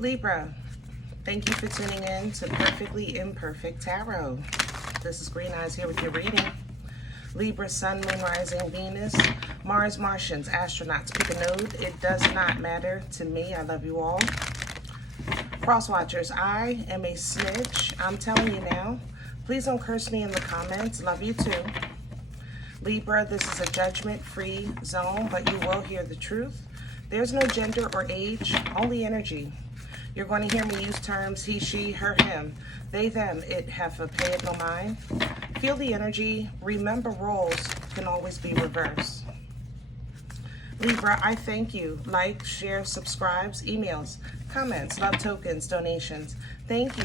Libra, thank you for tuning in to Perfectly Imperfect Tarot. This is Green Eyes here with your reading. Libra, Sun, Moon, Rising, Venus, Mars, Martians, astronauts. Pick a node. It does not matter to me. I love you all. Cross watchers, I am a snitch. I'm telling you now. Please don't curse me in the comments. Love you too. Libra, this is a judgment-free zone, but you will hear the truth. There's no gender or age, only energy. You're going to hear me use terms he, she, her, him, they, them, it, have a pay it no mind. Feel the energy. Remember, roles can always be reversed. Libra, I thank you. Like, share, subscribes, emails, comments, love tokens, donations. Thank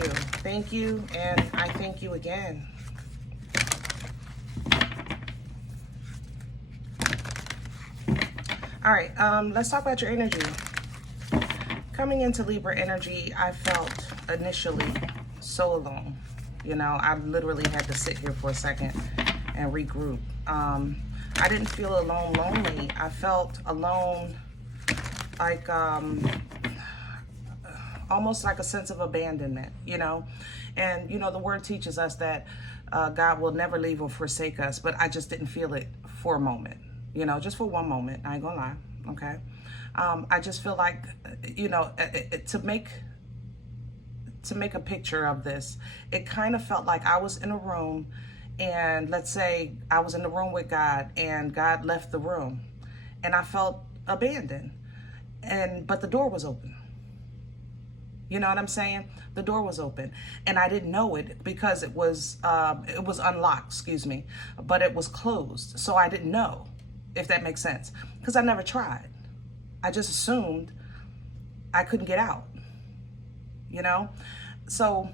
you, and I thank you again. All right, let's talk about your energy. Coming into Libra energy, I felt initially so alone. You know, I literally had to sit here for a second and regroup. I didn't feel alone lonely. I felt alone like almost like a sense of abandonment, you know. And, you know, the word teaches us that God will never leave or forsake us, but I just didn't feel it for a moment, you know, just for one moment. I ain't gonna lie, okay? I just feel like, you know, to make a picture of this, it kind of felt like I was in a room, and let's say I was in the room with God and God left the room, and I felt abandoned, but the door was open. You know what I'm saying? The door was open, and I didn't know it because it was unlocked, excuse me, but it was closed. So I didn't know, if that makes sense, because I never tried. I just assumed I couldn't get out, you know? So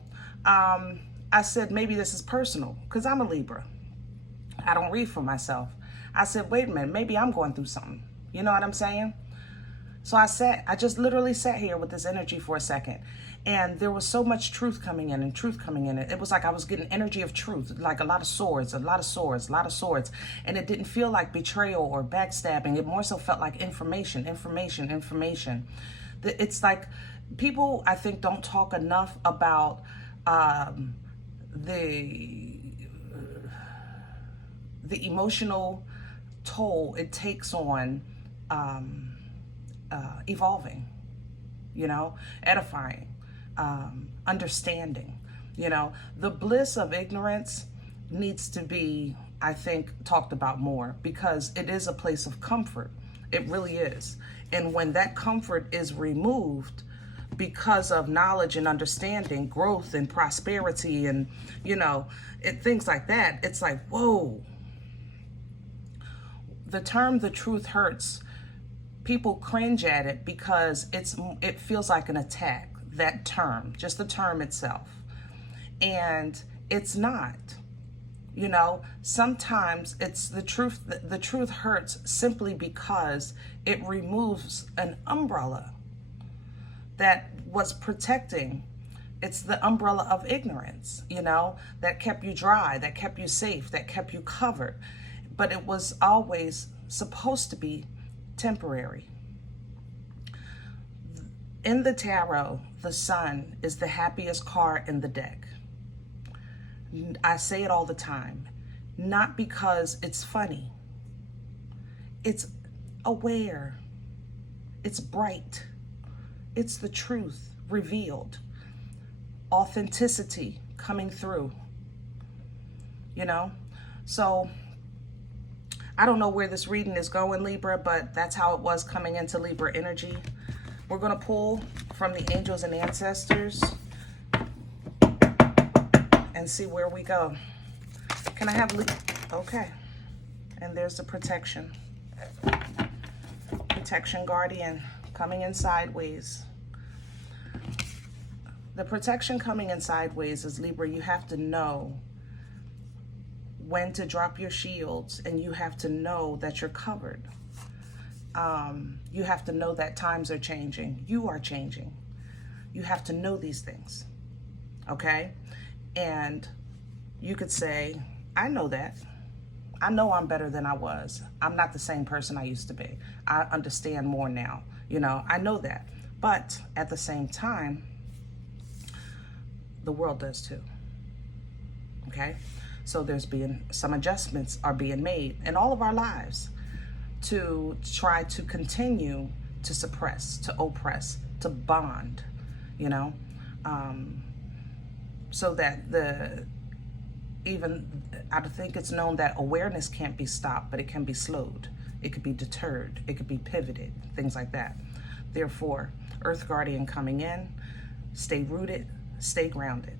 I said, maybe this is personal, because I'm a Libra. I don't read for myself. I said, wait a minute, maybe I'm going through something. You know what I'm saying? So I just literally sat here with this energy for a second, and there was so much truth coming in and truth coming in. It was like I was getting energy of truth, like a lot of swords, and it didn't feel like betrayal or backstabbing. It more so felt like information. It's like people, I think, don't talk enough about the emotional toll it takes on evolving, you know, edifying, understanding. You know, the bliss of ignorance needs to be, I think, talked about more, because it is a place of comfort. It really is. And when that comfort is removed because of knowledge and understanding, growth and prosperity and, you know, things like that, it's like, whoa. The term "the truth hurts," people cringe at it because it feels like an attack, that term, just the term itself. And it's not. You know, sometimes it's the truth hurts simply because it removes an umbrella that was protecting. It's the umbrella of ignorance, you know, that kept you dry, that kept you safe, that kept you covered. But it was always supposed to be temporary. In the tarot, the sun is the happiest card in the deck. I say it all the time, not because it's funny. It's aware. It's bright. It's the truth revealed. Authenticity coming through. You know? So I don't know where this reading is going, Libra, but that's how it was coming into Libra energy. We're going to pull from the angels and ancestors and see where we go. Can I have okay. And there's the protection. Protection guardian coming in sideways. The protection coming in sideways is, Libra, you have to know when to drop your shields, and you have to know that you're covered. You have to know that times are changing. You are changing. You have to know these things, okay? And you could say, I know that. I know I'm better than I was. I'm not the same person I used to be. I understand more now. You know, I know that. But at the same time, the world does too. Okay? So there's being some adjustments are being made in all of our lives to try to continue to suppress, to oppress, to bond, you know, so that I think it's known that awareness can't be stopped, but it can be slowed. It could be deterred. It could be pivoted, things like that. Therefore, Earth Guardian coming in, stay rooted, stay grounded.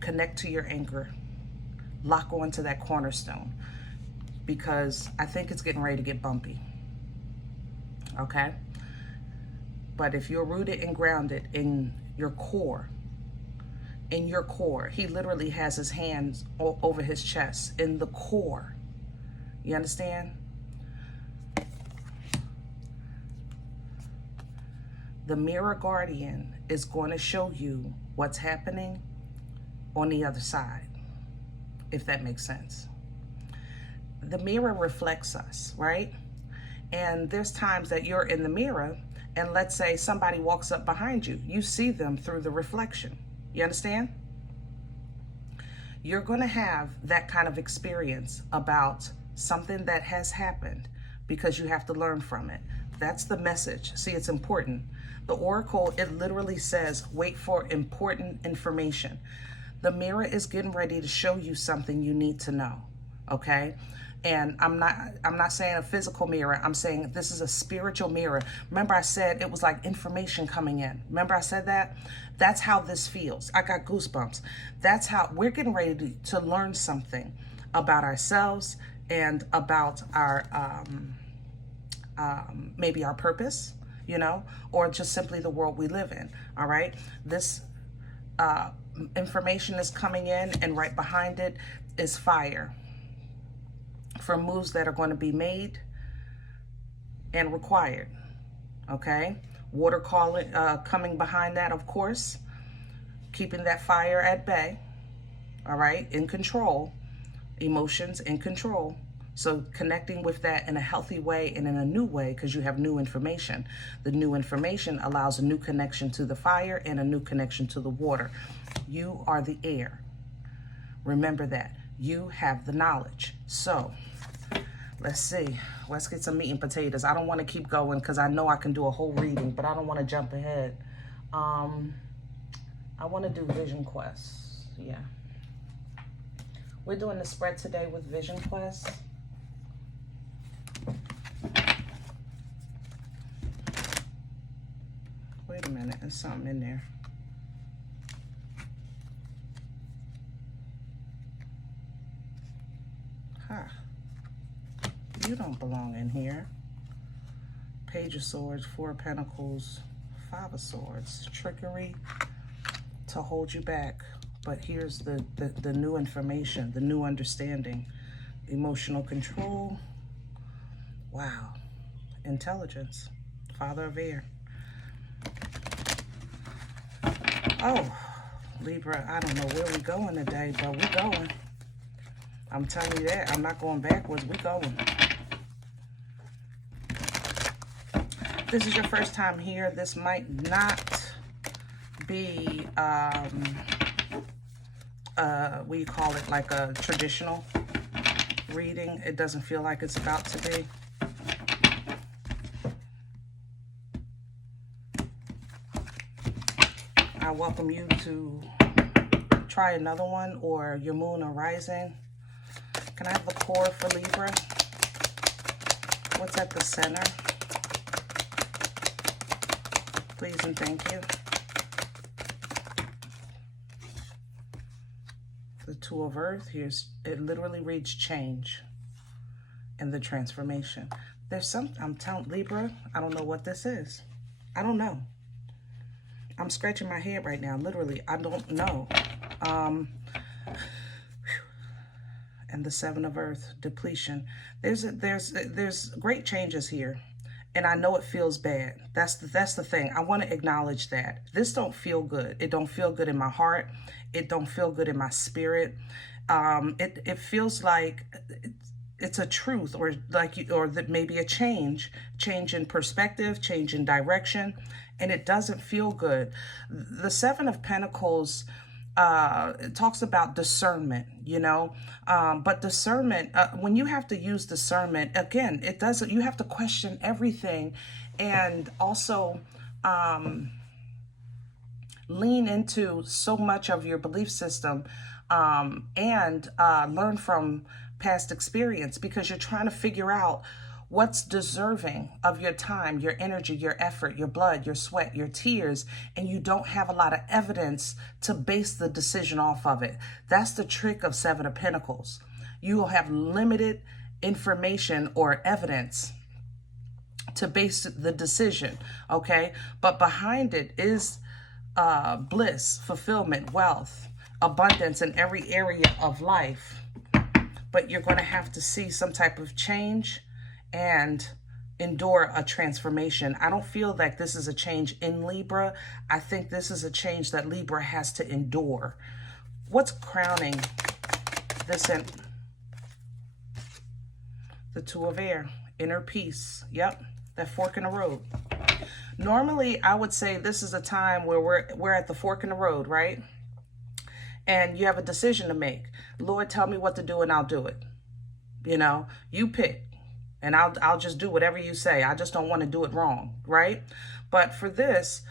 Connect to your anchor. Lock onto that cornerstone, because I think it's getting ready to get bumpy. Okay? But if you're rooted and grounded in your core, he literally has his hands over his chest, in the core. You understand? The mirror guardian is going to show you what's happening on the other side, if that makes sense. The mirror reflects us, right? And there's times that you're in the mirror, and let's say somebody walks up behind you. You see them through the reflection. You understand? You're going to have that kind of experience about something that has happened, because you have to learn from it. That's the message. See, it's important. The oracle, it literally says, wait for important information. The mirror is getting ready to show you something you need to know, okay? And I'm not saying a physical mirror. I'm saying this is a spiritual mirror. Remember I said it was like information coming in. Remember I said that? That's how this feels. I got goosebumps. That's how we're getting ready to learn something about ourselves and about our, maybe our purpose, you know, or just simply the world we live in, all right? This information is coming in, and right behind it is fire for moves that are going to be made and required, okay? Water coming behind that, of course, keeping that fire at bay, all right, in control, emotions in control. So connecting with that in a healthy way and in a new way, because you have new information. The new information allows a new connection to the fire and a new connection to the water. You are the air. Remember that. You have the knowledge. So let's see. Let's get some meat and potatoes. I don't want to keep going because I know I can do a whole reading, but I don't want to jump ahead. I want to do Vision Quests. Yeah. We're doing the spread today with Vision Quests. Wait a minute, there's something in there. Huh. You don't belong in here. Page of Swords, Four of Pentacles, Five of Swords. Trickery to hold you back. But here's the new information, the new understanding. Emotional control. Wow. Intelligence. Father of Air. Oh, Libra, I don't know where we're going today, but we're going. I'm telling you that. I'm not going backwards. We're going. This is your first time here. This might not be, what do you call it, like a traditional reading. It doesn't feel like it's about to be. I welcome you to try another one, or your moon or rising. Can I have the core for Libra? What's at the center? Please and thank you. The Two of Earth, it literally reads change and the transformation. There's something, I'm telling Libra, I don't know what this is. I don't know. I'm scratching my head right now, literally. I don't know. And the Seven of Earth, depletion. There's great changes here, and I know it feels bad. That's the thing. I want to acknowledge that this don't feel good. It don't feel good in my heart. It don't feel good in my spirit. It feels like it's a truth, or or that maybe a change in perspective, change in direction, and it doesn't feel good. The Seven of Pentacles, it talks about discernment, but discernment, when you have to use discernment, again, it doesn't, you have to question everything, and also lean into so much of your belief system, and learn from past experience, because you're trying to figure out what's deserving of your time, your energy, your effort, your blood, your sweat, your tears, and you don't have a lot of evidence to base the decision off of it. That's the trick of Seven of Pentacles. You will have limited information or evidence to base the decision, okay? But behind it is bliss, fulfillment, wealth, abundance in every area of life. But you're going to have to see some type of change and endure a transformation. I don't feel like this is a change in Libra. I think this is a change that Libra has to endure. What's crowning this? The Two of Air, inner peace. Yep, that fork in the road. Normally, I would say this is a time where we're at the fork in the road, right? And you have a decision to make. Lord, tell me what to do and I'll do it. You pick, and I'll just do whatever you say. I just don't want to do it wrong, right? But for this,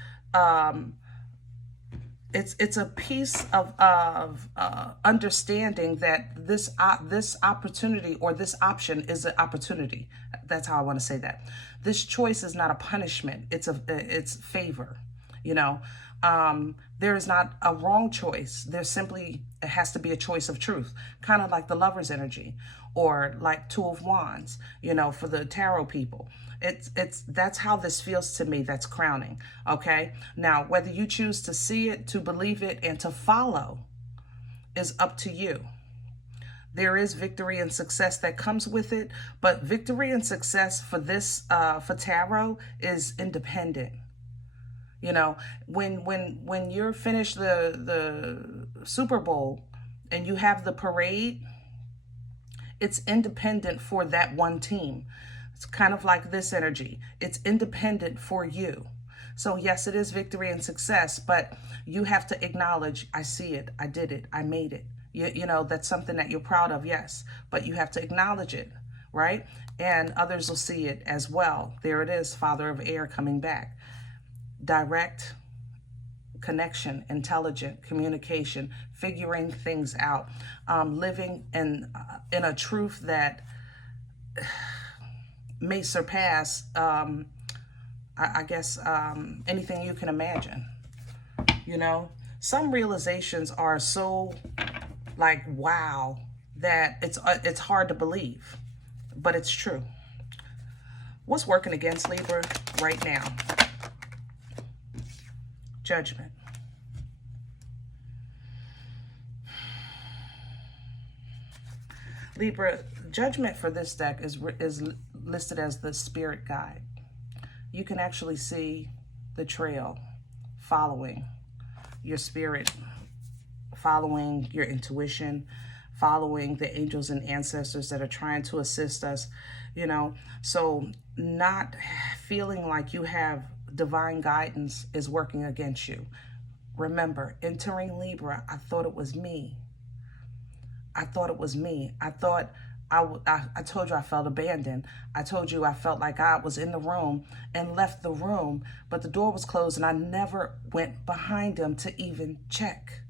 it's a piece of understanding that this opportunity, or this option, is an opportunity. That's how I want to say that. This choice is not a punishment. It's favor. There is not a wrong choice. It has to be a choice of truth, kind of like the Lover's energy, or like Two of Wands, for the tarot people. That's how this feels to me. That's crowning. Okay. Now, whether you choose to see it, to believe it, and to follow is up to you. There is victory and success that comes with it, but victory and success for this, for tarot, is independent. When you're finished the Super Bowl and you have the parade, it's independent for that one team. It's kind of like this energy. It's independent for you. So yes, it is victory and success, but you have to acknowledge, I see it, I did it, I made it. That's something that you're proud of, yes, but you have to acknowledge it, right? And others will see it as well. There it is, Father of Air coming back. Direct connection, intelligent communication, figuring things out, living in a truth that may surpass, I guess, anything you can imagine. Some realizations are so like, wow, that it's hard to believe, but it's true. What's working against Libra right now? Judgment. Libra, judgment for this deck is listed as the spirit guide. You can actually see the trail following your spirit, following your intuition, following the angels and ancestors that are trying to assist us, So not feeling like you have divine guidance is working against you. Remember, entering Libra, I thought it was me. I thought it was me. I thought I told you I felt abandoned. I told you I felt like I was in the room and left the room, but the door was closed and I never went behind him to even check.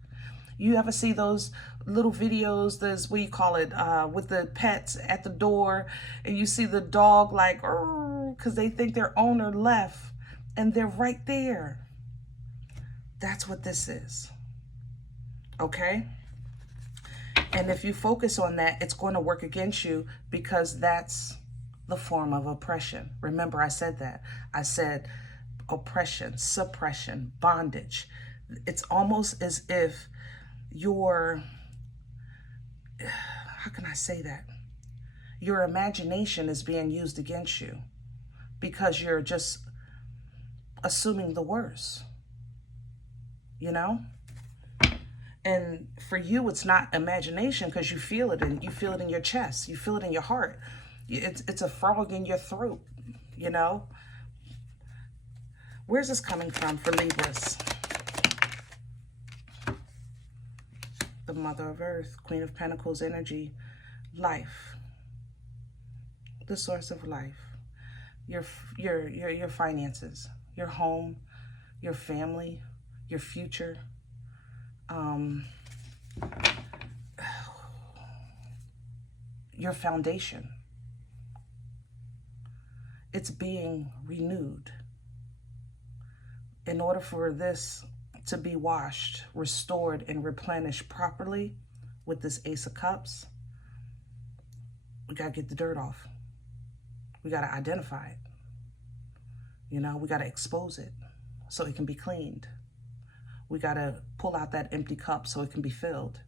You ever see those little videos, what do you call it, with the pets at the door, and you see the dog like, because they think their owner left, and they're right there. That's what this is. Okay? And if you focus on that, it's going to work against you, because that's the form of oppression. Remember, I said that. I said oppression, suppression, bondage. It's almost as if your, how can I say that? Your imagination is being used against you because you're just assuming the worst, And for you, it's not imagination because you feel it, and you feel it in your chest. You feel it in your heart. It's a frog in your throat, you know? Where's this coming from for Libras? The Mother of Earth, Queen of Pentacles energy, life, the source of life, your finances, your home, your family, your future, your foundation. It's being renewed. In order for this to be washed, restored, and replenished properly with this Ace of Cups, we got to get the dirt off. We got to identify it. You know, we got to expose it so it can be cleaned. We got to pull out that empty cup so it can be filled.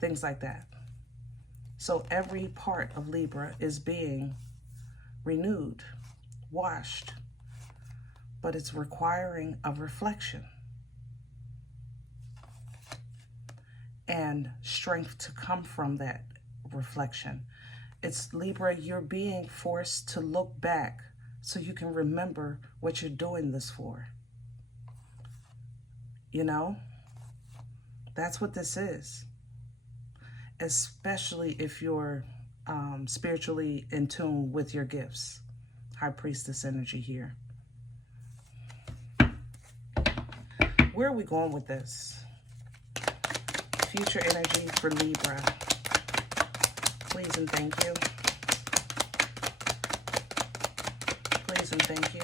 Things like that. So every part of Libra is being renewed, washed, but it's requiring a reflection and strength to come from that reflection. It's Libra, you're being forced to look back so you can remember what you're doing this for. You know, that's what this is. Especially if you're spiritually in tune with your gifts. High Priestess energy here. Where are we going with this? Future energy for Libra. Please and thank you. Please and thank you.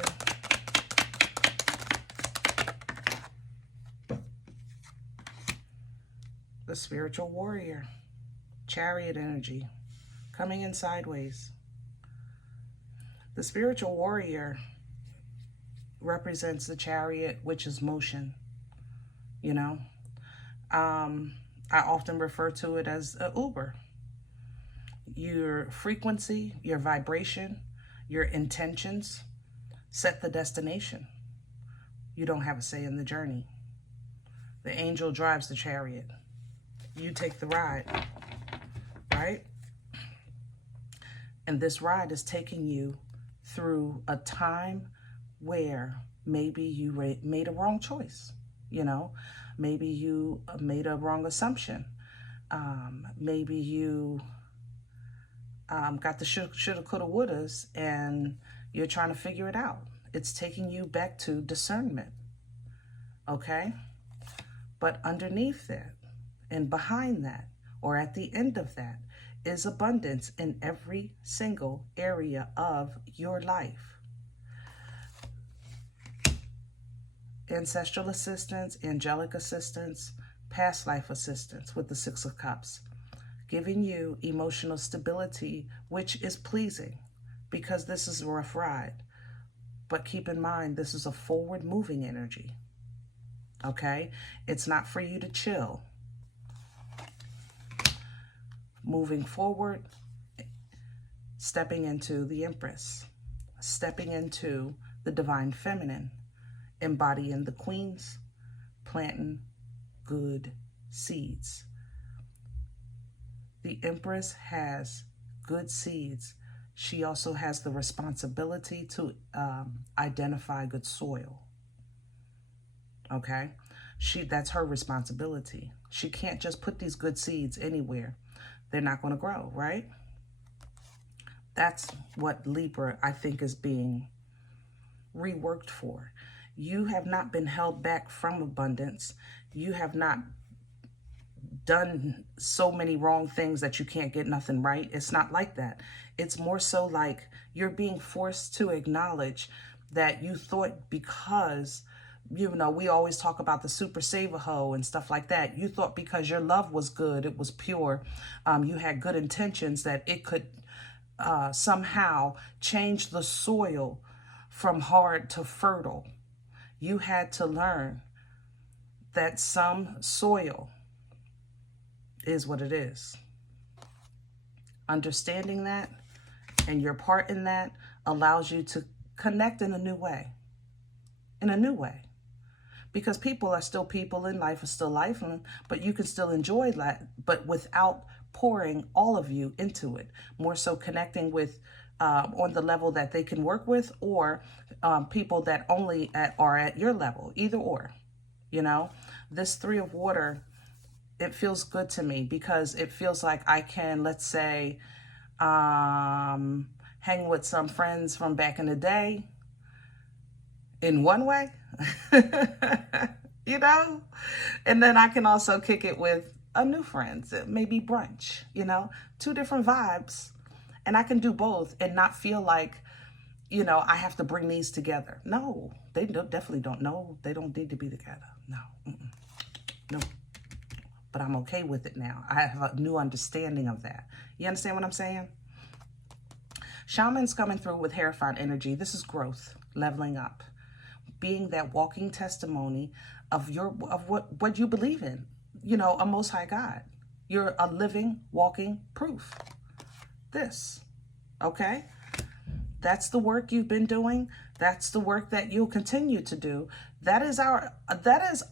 The spiritual warrior. Chariot energy. Coming in sideways. The spiritual warrior represents the chariot, which is motion. You know, I often refer to it as an Uber. Your frequency, your vibration, your intentions set the destination. You don't have a say in the journey. The angel drives the chariot. You take the ride, right? And this ride is taking you through a time where maybe you made a wrong choice. You know, maybe you made a wrong assumption. Maybe you got the shoulda, coulda, wouldas, and you're trying to figure it out. It's taking you back to discernment, okay? But underneath that and behind that, or at the end of that, is abundance in every single area of your life. Ancestral assistance, angelic assistance, past life assistance with the Six of Cups, giving you emotional stability, which is pleasing because this is a rough ride. But keep in mind, this is a forward moving energy, okay? It's not for you to chill. Moving forward, stepping into the Empress, stepping into the Divine Feminine, embodying the Queens, planting good seeds. The Empress has good seeds. She also has the responsibility to identify good soil. Okay? That's her responsibility. She can't just put these good seeds anywhere. They're not going to grow, right? That's what Libra, I think, is being reworked for. You have not been held back from abundance. You have not done so many wrong things that you can't get nothing right. It's not like that. It's more so like you're being forced to acknowledge that you thought because, you know, we always talk about the super saver hoe and stuff like that. You thought because your love was good, it was pure, you had good intentions, that it could somehow change the soil from hard to fertile. You had to learn that some soil is what it is. Understanding that and your part in that allows you to connect in a new way. In a new way. because people are still people and life is still life, but you can still enjoy that, but without pouring all of you into it. More so connecting with on the level that they can work with, or people that only are at your level, either or. You know, this Three of Water, it feels good to me because it feels like I can, let's say, hang with some friends from back in the day in one way, you know, and then I can also kick it with a new friends, maybe brunch, you know, two different vibes, and I can do both and not feel like, you know, I have to bring these together. No, they definitely don't. No, they don't need to be together. No, no. But I'm okay with it now. I have a new understanding of that. You understand what I'm saying? Shaman's coming through with Hierophant energy. This is growth, leveling up, being that walking testimony of what you believe in. You know, a Most High God. You're a living, walking proof. This, okay? That's the work you've been doing. That's the work that you'll continue to do. That is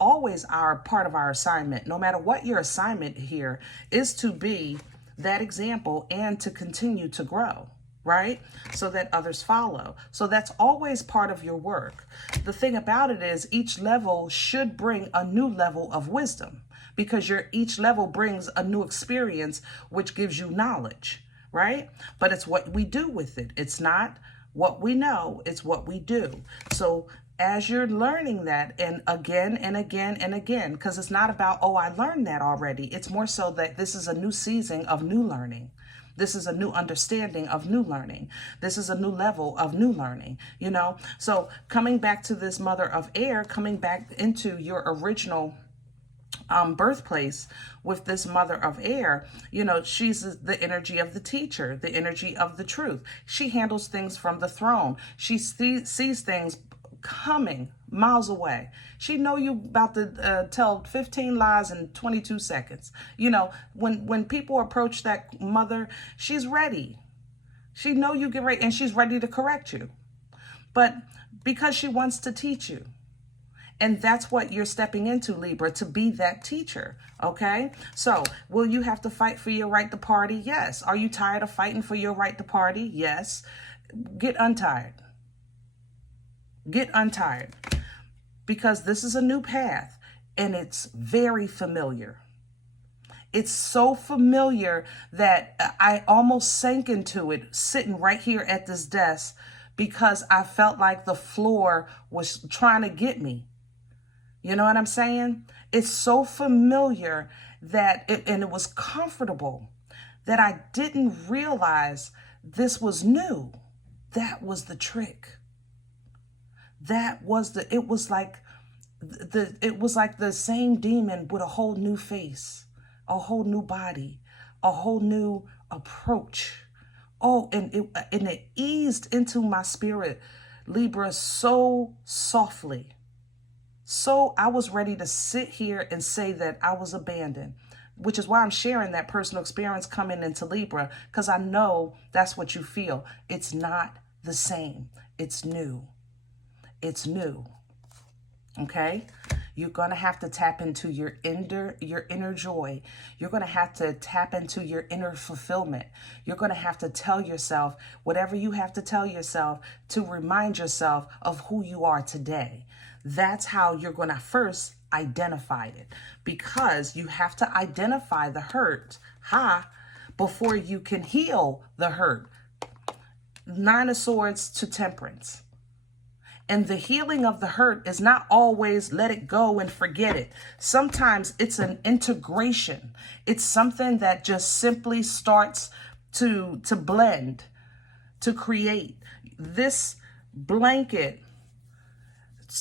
always our part of our assignment. No matter what your assignment here is, to be that example and to continue to grow, right? So that others follow. So that's always part of your work. The thing about it is each level should bring a new level of wisdom, because each level brings a new experience, which gives you knowledge, right? But it's what we do with it. It's not what we know, it's what we do. So as you're learning that, and again and again and again, because it's not about, oh, I learned that already. It's more so that this is a new season of new learning. This is a new understanding of new learning. This is a new level of new learning, you know? So coming back to this Mother of Air, coming back into your original birthplace with this Mother of Air, you know, she's the energy of the teacher, the energy of the truth. She handles things from the throne. She sees things coming miles away. She know you about to tell 15 lies in 22 seconds. You know, when people approach that mother, she's ready. She know you get ready, and she's ready to correct you. But because she wants to teach you. And that's what you're stepping into, Libra, to be that teacher, okay? So, will you have to fight for your right to party? Yes. Are you tired of fighting for your right to party? Yes. Get untired. Get untired. Because this is a new path, and it's very familiar. It's so familiar that I almost sank into it sitting right here at this desk, because I felt like the floor was trying to get me. You know what I'm saying? It's so familiar and it was comfortable, that I didn't realize this was new. That was the trick. It was like the same demon with a whole new face, a whole new body, a whole new approach. Oh, and it eased into my spirit, Libra, so softly. So I was ready to sit here and say that I was abandoned, which is why I'm sharing that personal experience coming into Libra, because I know that's what you feel. It's not the same. It's new. It's new. Okay? You're going to have to tap into your inner joy. You're going to have to tap into your inner fulfillment. You're going to have to tell yourself whatever you have to tell yourself to remind yourself of who you are today. That's how you're going to first identify it, because you have to identify the hurt, before you can heal the hurt. Nine of Swords to Temperance. And the healing of the hurt is not always let it go and forget it. Sometimes it's an integration. It's something that just simply starts to blend, to create. This blanket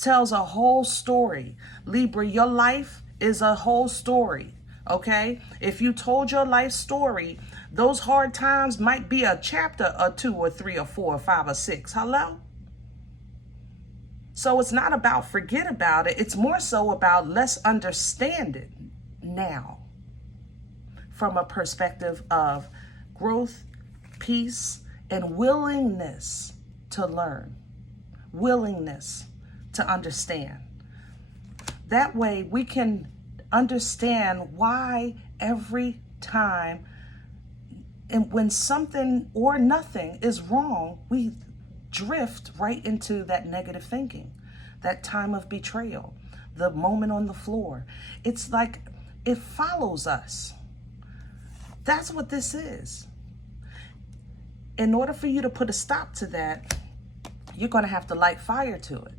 tells a whole story. Libra, your life is a whole story, okay? If you told your life story, those hard times might be a chapter or 2 or 3 or 4 or 5 or 6. Hello? So it's not about forget about it. It's more so about let's understand it now from a perspective of growth, peace, and willingness to learn, willingness to understand. That way we can understand why every time and when something or nothing is wrong, we drift right into that negative thinking, that time of betrayal, the moment on the floor. It's like it follows us. That's what this is. In order for you to put a stop to that, you're going to have to light fire to it.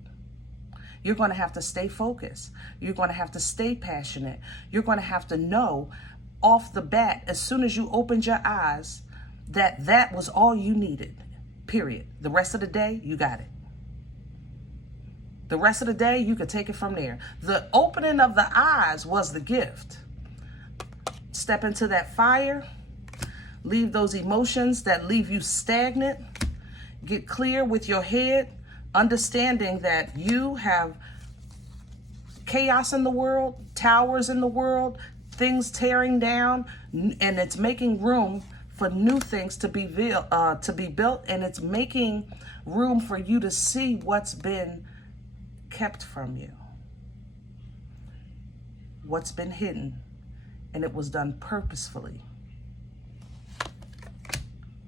You're going to have to stay focused. You're going to have to stay passionate. You're going to have to know off the bat, as soon as you opened your eyes, that that was all you needed, period. The rest of the day, you got it. The rest of the day, you could take it from there. The opening of the eyes was the gift. Step into that fire. Leave those emotions that leave you stagnant. Get clear with your head, understanding that you have chaos in the world, towers in the world, things tearing down, and it's making room for new things to be built, and it's making room for you to see what's been kept from you, what's been hidden, and it was done purposefully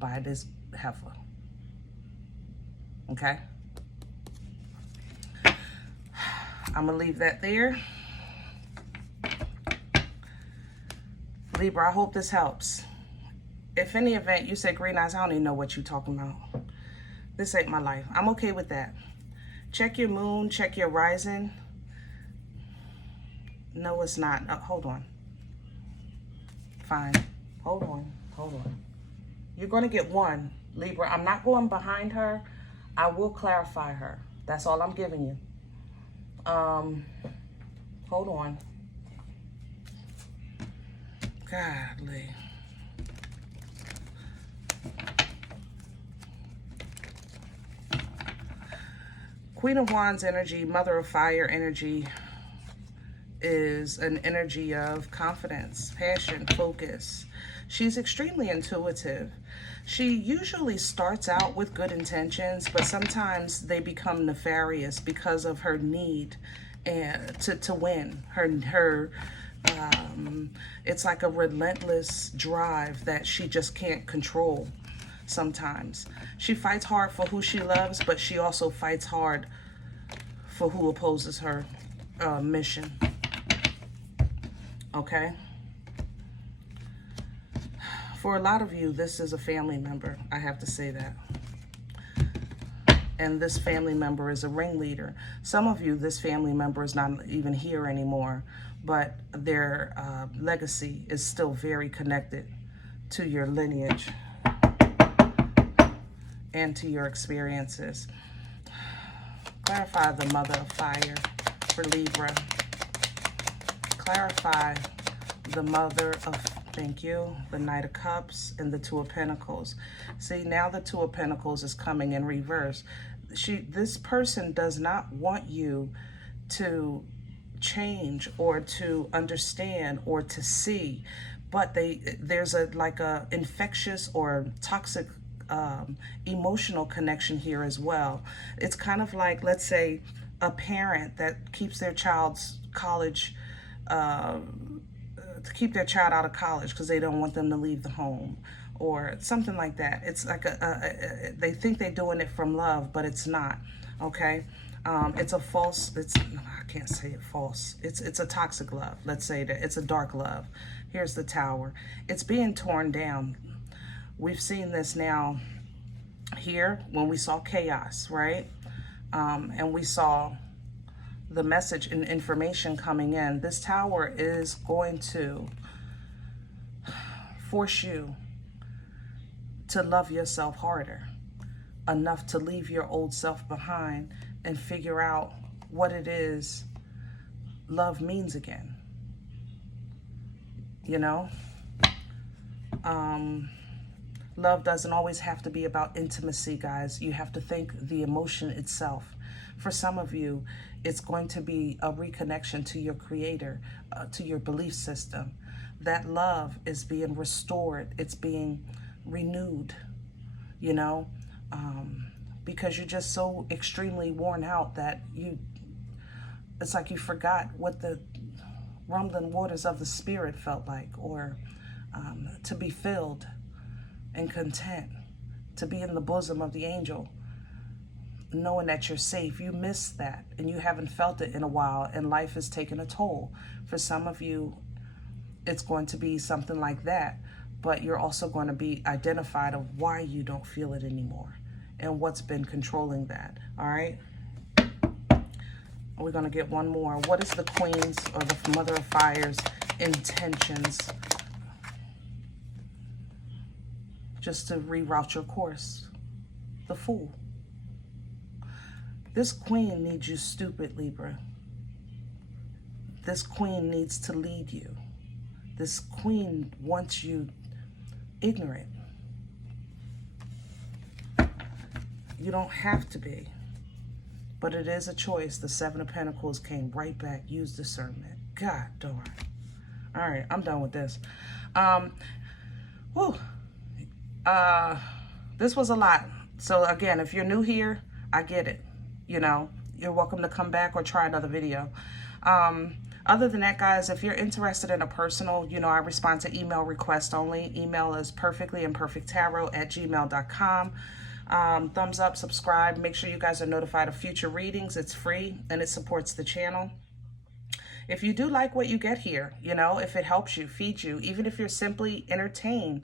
by this heifer. Okay? I'm gonna leave that there. Libra, I hope this helps. If any event you say green eyes, I don't even know what you're talking about. This ain't my life. I'm okay with that. Check your moon, check your rising. No, it's not. Hold on. Fine. Hold on. You're going to get one, Libra. I'm not going behind her. I will clarify her. That's all I'm giving you. Hold on. Godly. Queen of Wands energy, Mother of Fire energy is an energy of confidence, passion, focus. She's extremely intuitive. She usually starts out with good intentions, but sometimes they become nefarious because of her need to win. It's like a relentless drive that she just can't control sometimes. She fights hard for who she loves, but she also fights hard for who opposes her mission. Okay? For a lot of you, this is a family member. I have to say that. And this family member is a ringleader. Some of you, this family member is not even here anymore, but their legacy is still very connected to your lineage and to your experiences. Clarify the Mother of Fire for Libra. Clarify the Mother of, thank you, the Knight of Cups and the Two of Pentacles. See, now the Two of Pentacles is coming in reverse. This person does not want you to change or to understand or to see, but there's like a infectious or toxic emotional connection here as well. It's kind of like, let's say, a parent that keeps their child's college, to keep their child out of college because they don't want them to leave the home or something like that. It's like they think they're doing it from love, but it's not. Okay. It's a false, I can't say it false. It's a toxic love. Let's say that it's a dark love. Here's the Tower. It's being torn down. We've seen this now here when we saw chaos, right? And we saw the message and information coming in. This Tower is going to force you to love yourself harder, enough to leave your old self behind and figure out what it is love means again. You know? Love doesn't always have to be about intimacy, guys. You have to think the emotion itself. For some of you, it's going to be a reconnection to your creator, to your belief system. That love is being restored. It's being renewed, you know, because you're just so extremely worn out that It's like you forgot what the rumbling waters of the spirit felt like, or to be filled and content, to be in the bosom of the angel, knowing that you're safe. You miss that, and you haven't felt it in a while, and life has taken a toll. For some of you, it's going to be something like that, but you're also going to be identified of why you don't feel it anymore and what's been controlling that. All right, we're going to get one more. What is the Queen's, or the Mother of Fire's, intentions? Just to reroute your course. The Fool. This Queen needs you stupid, Libra. This Queen needs to lead you. This Queen wants you ignorant. You don't have to be, but it is a choice. The Seven of Pentacles came right back. Use discernment. God darn. All right, I'm done with this. This was a lot. So again, if you're new here, I get it. You know, you're welcome to come back or try another video. Other than that, guys, if you're interested in a personal, you know, I respond to email requests only. Email is perfectlyimperfecttarot@gmail.com. Thumbs up, subscribe. Make sure you guys are notified of future readings. It's free and it supports the channel. If you do like what you get here, you know, if it helps you, feeds you, even if you're simply entertained,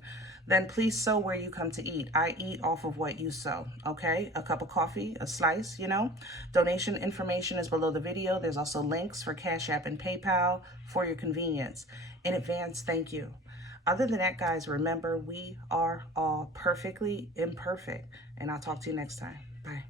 then please sow where you come to eat. I eat off of what you sow, okay? A cup of coffee, a slice, you know? Donation information is below the video. There's also links for Cash App and PayPal for your convenience. In advance, thank you. Other than that, guys, remember, we are all perfectly imperfect. And I'll talk to you next time. Bye.